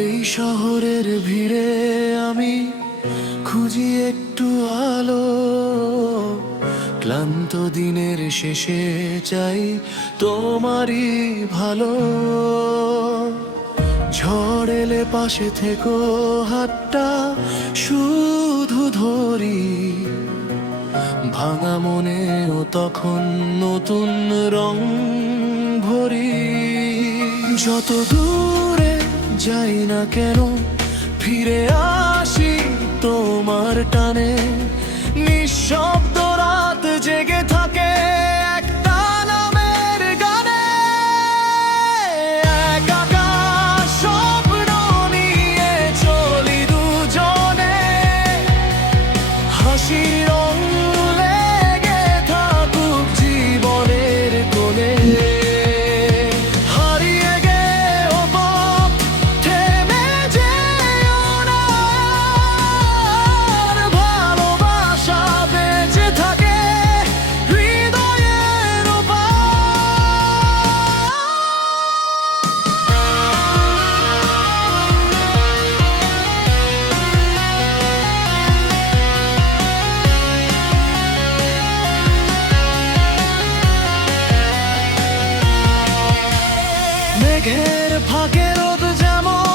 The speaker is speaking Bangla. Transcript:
এই শহরের ভিড়ে আমি খুঁজি একটু আলো, ক্লান্ত দিনের শেষে চাই তোমারই ভালো। ঝড় এলে পাশে থেকো, হাতটা শুধু ধরি, ভাঙা মনেও তখন নতুন রং ভরি। যত দূরে যাই না কেন ফিরে আসি তোমার টানে, নিঃশব্দ রাত জেগে থাকে একটা নামের গানে। এক আকাশ স্বপ্ন নিয়ে চলি দুজনে, হাসি রং লেগে থাকুক জীবনের কোণে। মেঘের ফাঁকে রোদ যেমন